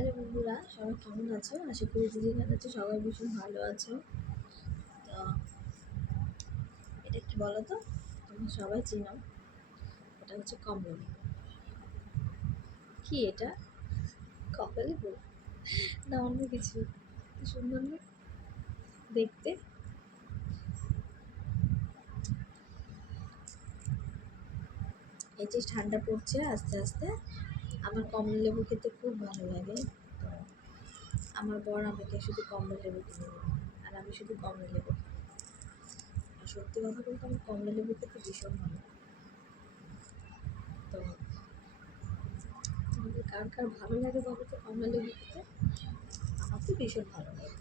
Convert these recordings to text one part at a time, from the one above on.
Hello বন্ধুরা, সবাই কেমন আছো? আশা করি যেখানে আছো সবাই ভীষণ ভালো আছো। তো এটা কি বলো তো, তোমরা সবাই চিনো, এটা হচ্ছে কমলালেবু। কি এটা? কমলালেবু না অন্য কিছু? কি সুন্দর না দেখতে। এই যে ঠান্ডা পড়ছে আস্তে আস্তে, আমার কমলালেবু খেতে খুব ভালো লাগে। তো আমার বর আমাকে শুধু কমলালেবু কিনে দেবে, আর আমি শুধু কমলালেবু খাই। আর সত্যি কথা বলতে আমার কমলালেবু খেতে ভীষণ ভালো লাগে। তো তোমাদের কার কার ভালো লাগে বলো তো কমলালেবু খেতে? আমার তো ভীষণ ভালো লাগে।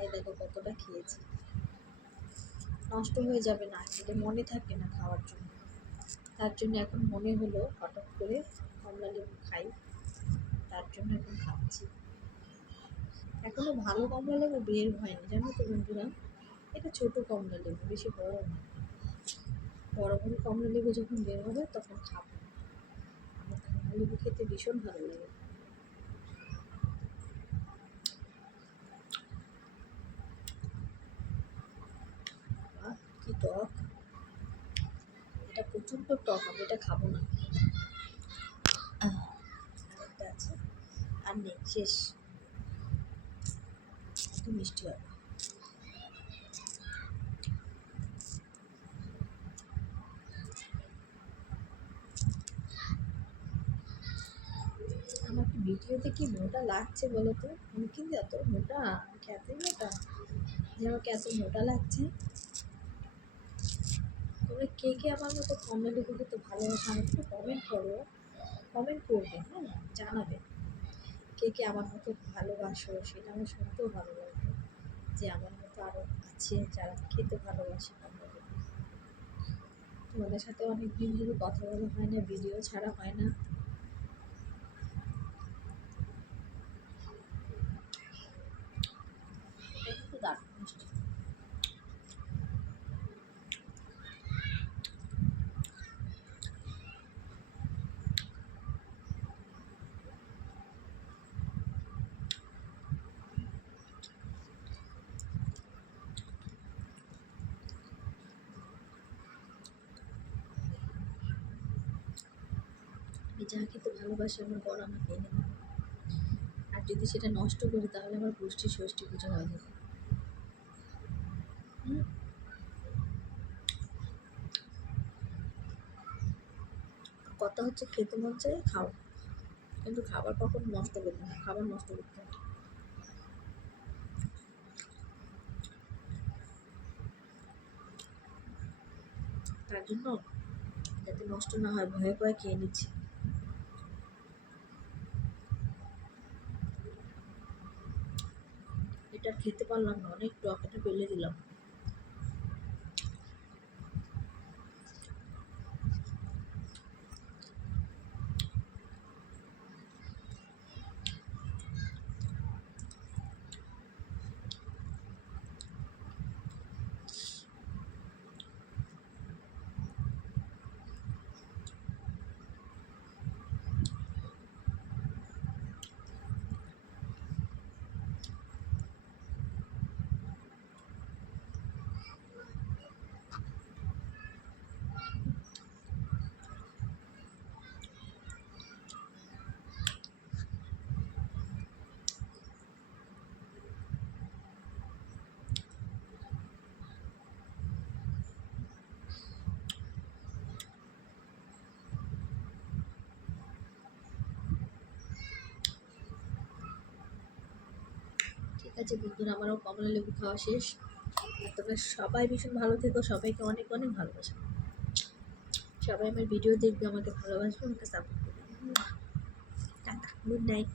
এই দেখো কতটা খেয়েছি, নষ্ট হয়ে যাবে না খেলে, মনে থাকে না খাওয়ার জন্য। তার জন্য এখন মনে হলো হঠাৎ করে কমলালেবু খাই, তার জন্য এখন খাচ্ছি। এখনো ভালো কমলালেবু বের হয়নি জানো তো বন্ধুরা। এটা ছোট কমলালেবু, বেশি বড় না। বড় বড় কমলালেবু যখন বের হবে তখন খাবো। আমার কমলালেবু খেতে ভীষণ ভালো লাগে। আহ, কি টক! এটা প্রচণ্ড টক, আমি এটা খাবো না। আরেকটা আছে, আর নেই, শেষ। একটু মিষ্টি হবে। আমার কি ভিডিওতে কি মোটা লাগছে বলো তো? আমি কিন্তু এত মোটা, আমাকে এতই মোটা যে আমাকে এত মোটা লাগছে। তোমরা কে কে আমার মতো কমলালেবু খেতে ভালোবাসো আমাকে একটু কমেন্ট করো, কমেন্ট করবে, হ্যাঁ, জানাবে কে কে আমার মতো ভালোবাসো। সেটা আমার শুনতেও ভালো লাগবে যে আমার মতো আরও আছে যারা খেতে ভালোবাসে কমলালেবু। তোমাদের সাথে অনেক দিন ধরে কথা বলা হয় না, ভিডিও ছাড়া হয় না। এটা কিন্তু দারুণ মিষ্টি। আমি যা খেতে ভালোবাসি আমার বর আমাকে এনে দেবে। আর যদি সেটা নষ্ট করি তাহলে আমার পুষ্টি ষষ্ঠী পুজো হয়ে যাবে। হুম, কথা হচ্ছে খেতে মন চাই খাও, কিন্তু খাবার কখনো নষ্ট করবে না, খাবার নষ্ট করতে হবে। তার জন্য যাতে নষ্ট না হয় ভয়ে ভয়ে খেয়ে নিচ্ছি। এটা খেতে পারলাম না, অনেক টক, এটা ফেলে দিলাম। ঠিক আছে বন্ধুরা, আমারও কমলা লেবু খাওয়া শেষ। আর তোমরা সবাই ভীষণ ভালো থেকো, সবাইকে অনেক অনেক ভালোবাসা। সবাই আমার ভিডিও দেখবে, আমাকে ভালোবাসবে, আমাকে সাপোর্ট করবে। Tata, good night.